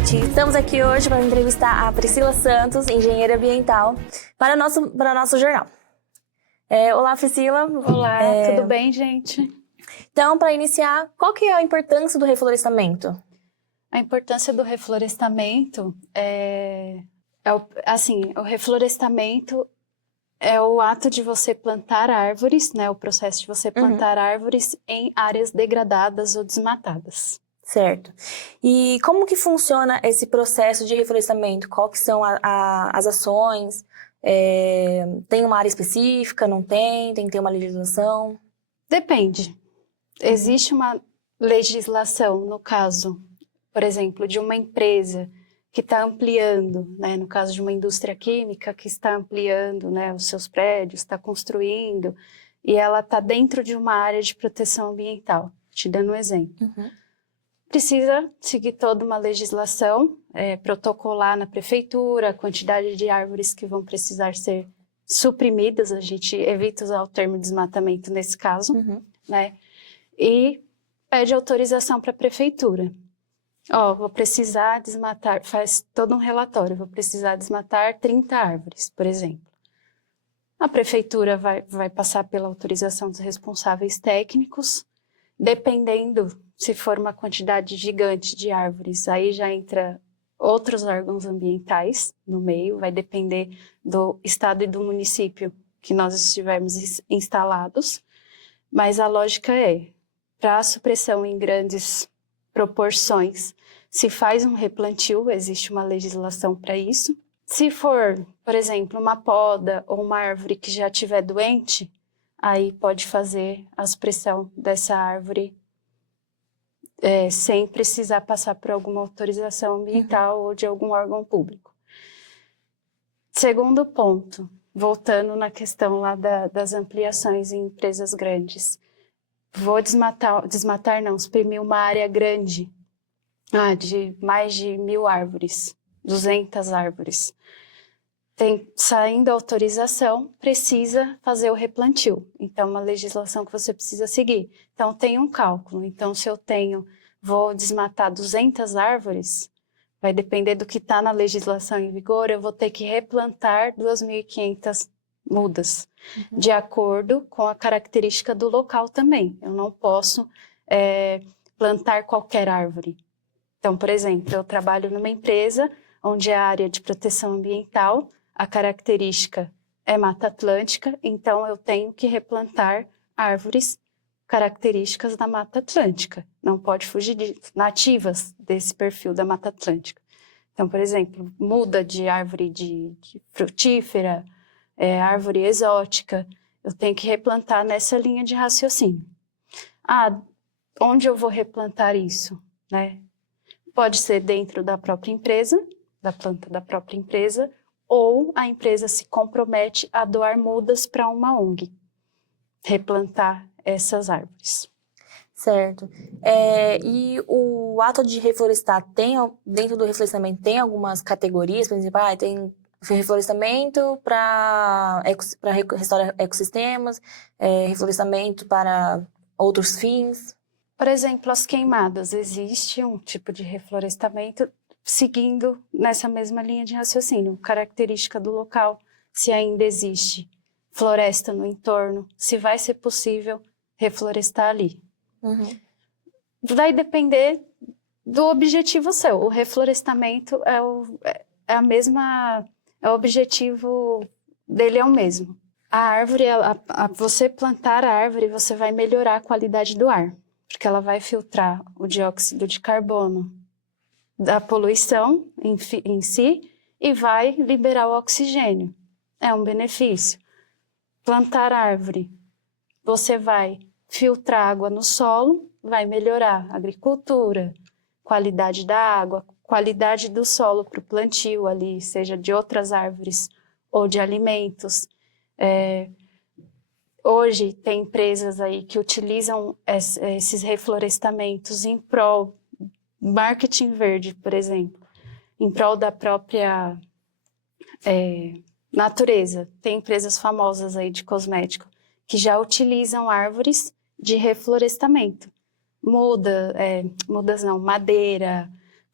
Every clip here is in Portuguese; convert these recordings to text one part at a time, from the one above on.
noite. Estamos aqui hoje para entrevistar a Priscila Santos, engenheira ambiental, para o nosso jornal. Olá, Priscila. Olá, tudo bem, gente? Então, para iniciar, qual que é a importância do reflorestamento? A importância do reflorestamento o reflorestamento é o ato de você plantar árvores, né? O processo de você plantar árvores em áreas degradadas ou desmatadas. Certo. E como que funciona esse processo de reflorestamento? Qual que são as ações? Tem uma área específica? Não tem? Tem que ter uma legislação? Depende. Existe uma legislação, no caso, por exemplo, de uma empresa que está ampliando, né? No caso de uma indústria química que está ampliando, né, os seus prédios, está construindo, e ela está dentro de uma área de proteção ambiental. Te dando um exemplo. Precisa seguir toda uma legislação, protocolar na prefeitura, a quantidade de árvores que vão precisar ser suprimidas, a gente evita usar o termo desmatamento nesse caso, né? E pede autorização para a prefeitura. Vou precisar desmatar, faz todo um relatório, vou precisar desmatar 30 árvores, por exemplo. A prefeitura vai passar pela autorização dos responsáveis técnicos, dependendo, se for uma quantidade gigante de árvores, aí já entra outros órgãos ambientais no meio, vai depender do estado e do município que nós estivermos instalados, mas a lógica para a supressão em grandes proporções, se faz um replantio, existe uma legislação para isso. Se for, por exemplo, uma poda ou uma árvore que já estiver doente, aí pode fazer a supressão dessa árvore sem precisar passar por alguma autorização ambiental ou de algum órgão público. Segundo ponto, voltando na questão lá das ampliações em empresas grandes. Vou suprimir uma área grande, de mais de 1.000 árvores, 200 árvores. Saindo a autorização, precisa fazer o replantio. Então, uma legislação que você precisa seguir. Então, tem um cálculo. Então, se eu vou desmatar 200 árvores, vai depender do que está na legislação em vigor, eu vou ter que replantar 2.500 mudas, de acordo com a característica do local também. Eu não posso plantar qualquer árvore. Então, por exemplo, eu trabalho numa empresa onde a área de proteção ambiental, a característica é Mata Atlântica, então eu tenho que replantar árvores características da Mata Atlântica. Não pode fugir nativas desse perfil da Mata Atlântica. Então, por exemplo, muda de árvore de frutífera, árvore exótica, eu tenho que replantar nessa linha de raciocínio. Onde eu vou replantar isso, né? Pode ser dentro da própria empresa, da planta da própria empresa, ou a empresa se compromete a doar mudas para uma ONG, replantar essas árvores. Certo. E o ato de reflorestar, dentro do reflorestamento, tem algumas categorias, por exemplo, tem reflorestamento para restaurar ecossistemas, reflorestamento para outros fins? Por exemplo, as queimadas. Existe um tipo de reflorestamento seguindo nessa mesma linha de raciocínio, característica do local, se ainda existe floresta no entorno, se vai ser possível reflorestar ali. Vai depender do objetivo seu. O reflorestamento o objetivo dele é o mesmo. A árvore, você plantar a árvore, você vai melhorar a qualidade do ar, porque ela vai filtrar o dióxido de carbono da poluição em si e vai liberar o oxigênio. É um benefício. Plantar árvore, você vai filtrar água no solo, vai melhorar a agricultura, qualidade da água, qualidade do solo para o plantio ali, seja de outras árvores ou de alimentos. Hoje tem empresas aí que utilizam esses reflorestamentos em prol marketing verde, por exemplo, em prol da própria natureza. Tem empresas famosas aí de cosmético que já utilizam árvores de reflorestamento. Mudas não, madeira,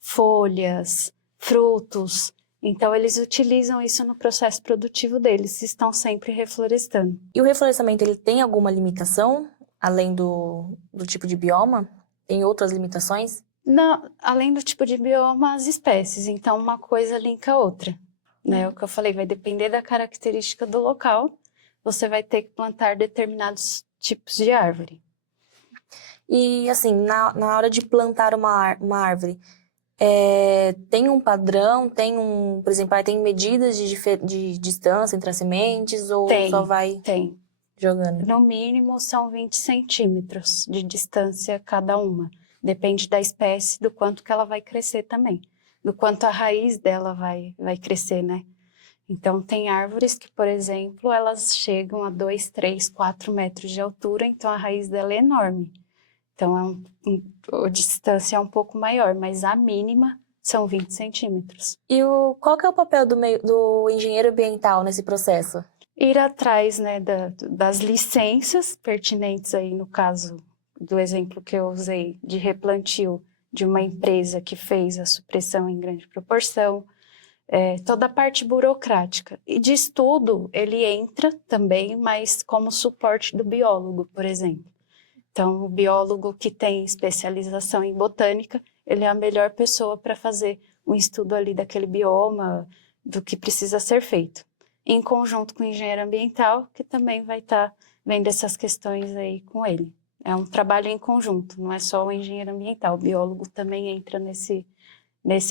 folhas, frutos. Então, eles utilizam isso no processo produtivo deles, estão sempre reflorestando. E o reflorestamento, ele tem alguma limitação, além do tipo de bioma? Tem outras limitações? Não, além do tipo de bioma, as espécies. Então, uma coisa linka a outra. Né? O que eu falei, vai depender da característica do local. Você vai ter que plantar determinados tipos de árvore. E, assim, na hora de plantar uma árvore, tem um padrão, por exemplo, tem medidas de distância entre as sementes, ou só vai Tem. jogando? No mínimo, são 20 centímetros de distância cada uma. Depende da espécie, do quanto que ela vai crescer também. Do quanto a raiz dela vai crescer, né? Então, tem árvores que, por exemplo, elas chegam a 2, 3, 4 metros de altura, então a raiz dela é enorme. Então, a distância é um pouco maior, mas a mínima são 20 centímetros. E qual que é o papel do engenheiro ambiental nesse processo? Ir atrás, né, das licenças pertinentes aí, no caso do exemplo que eu usei de replantio de uma empresa que fez a supressão em grande proporção, toda a parte burocrática. E de estudo, ele entra também, mas como suporte do biólogo, por exemplo. Então, o biólogo que tem especialização em botânica, ele é a melhor pessoa para fazer um estudo ali daquele bioma, do que precisa ser feito. Em conjunto com o engenheiro ambiental, que também vai estar vendo essas questões aí com ele. É um trabalho em conjunto, não é só o engenheiro ambiental, o biólogo também entra nesse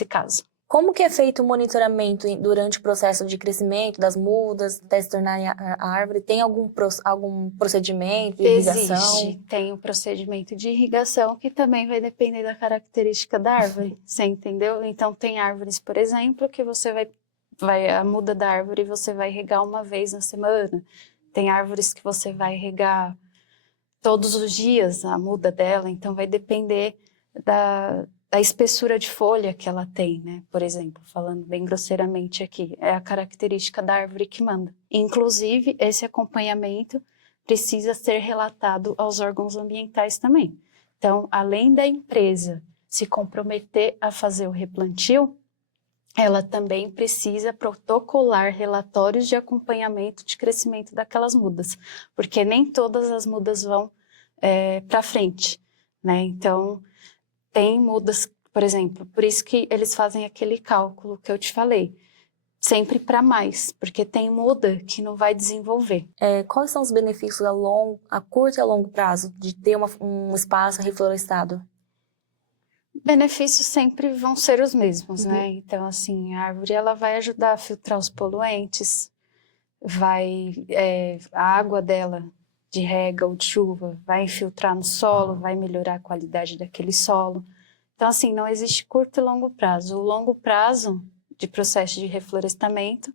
caso. Como que é feito o monitoramento durante o processo de crescimento das mudas, até se tornarem a árvore? Tem algum procedimento de irrigação? Existe, tem o procedimento de irrigação que também vai depender da característica da árvore, você entendeu? Então tem árvores, por exemplo, que você vai a muda da árvore você vai regar uma vez na semana. Tem árvores que você vai regar todos os dias a muda dela, então vai depender da espessura de folha que ela tem, né? Por exemplo, falando bem grosseiramente aqui, é a característica da árvore que manda. Inclusive, esse acompanhamento precisa ser relatado aos órgãos ambientais também. Então, além da empresa se comprometer a fazer o replantio, ela também precisa protocolar relatórios de acompanhamento de crescimento daquelas mudas, porque nem todas as mudas vão para frente, né? Então, tem mudas, por exemplo, por isso que eles fazem aquele cálculo que eu te falei, sempre para mais, porque tem muda que não vai desenvolver. Quais são os benefícios a curto e a longo prazo de ter um espaço reflorestado? Benefícios sempre vão ser os mesmos, né? Então, assim, a árvore ela vai ajudar a filtrar os poluentes, a água dela, de rega ou de chuva, vai infiltrar no solo, vai melhorar a qualidade daquele solo. Então, assim, não existe curto e longo prazo. O longo prazo de processo de reflorestamento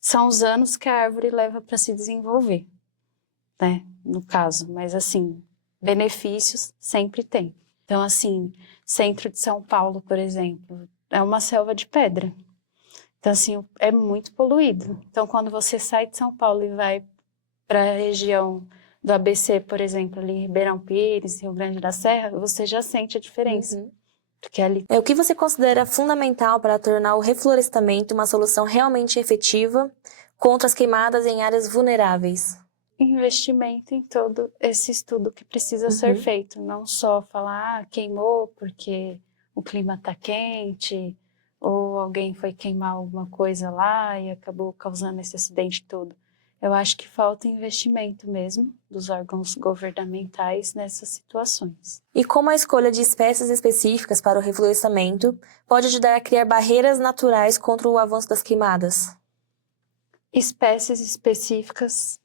são os anos que a árvore leva para se desenvolver, né? No caso, mas assim, benefícios sempre tem. Então, assim, centro de São Paulo, por exemplo, é uma selva de pedra. Então, assim, é muito poluído. Então, quando você sai de São Paulo e vai para a região do ABC, por exemplo, ali em Ribeirão Pires, Rio Grande da Serra, você já sente a diferença. Porque ali... O que você considera fundamental para tornar o reflorestamento uma solução realmente efetiva contra as queimadas em áreas vulneráveis? Investimento em todo esse estudo que precisa ser feito. Não só falar, queimou porque o clima está quente, ou alguém foi queimar alguma coisa lá e acabou causando esse acidente todo. Eu acho que falta investimento mesmo dos órgãos governamentais nessas situações. E como a escolha de espécies específicas para o reflorestamento pode ajudar a criar barreiras naturais contra o avanço das queimadas? Espécies específicas,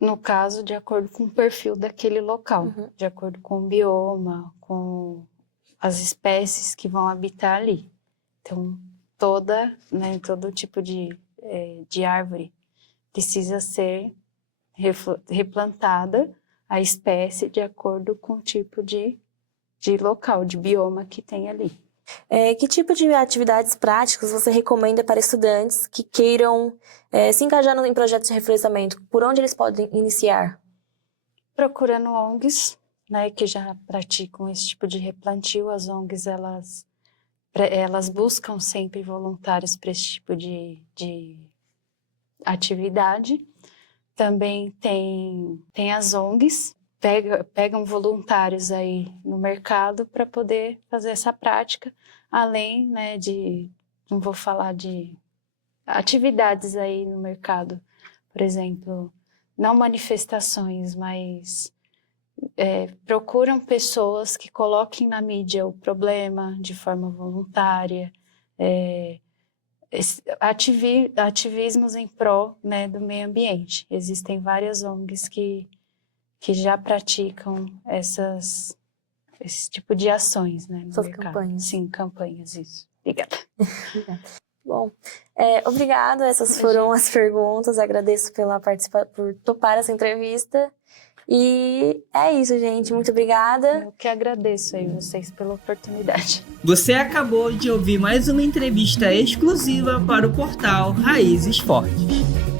no caso, de acordo com o perfil daquele local, de acordo com o bioma, com as espécies que vão habitar ali. Então, todo tipo de árvore precisa ser replantada a espécie de acordo com o tipo de local, de bioma que tem ali. Que tipo de atividades práticas você recomenda para estudantes que queiram se engajar em projetos de reflorestamento? Por onde eles podem iniciar? Procurando ONGs, né, que já praticam esse tipo de replantio. As ONGs, elas elas buscam sempre voluntários para esse tipo de atividade. Também tem as ONGs, pegam voluntários aí no mercado para poder fazer essa prática, além, né, não vou falar de atividades aí no mercado, por exemplo, não manifestações, mas procuram pessoas que coloquem na mídia o problema de forma voluntária, ativismos em prol, né, do meio ambiente. Existem várias ONGs que já praticam esse tipo de ações, né, no Essas mercado. campanhas. Sim, campanhas, isso. Obrigada. Bom, obrigada. Essas foram as perguntas. Agradeço por topar essa entrevista. E é isso, gente. Muito obrigada. Eu que agradeço aí vocês pela oportunidade. Você acabou de ouvir mais uma entrevista exclusiva para o portal Raízes Fortes.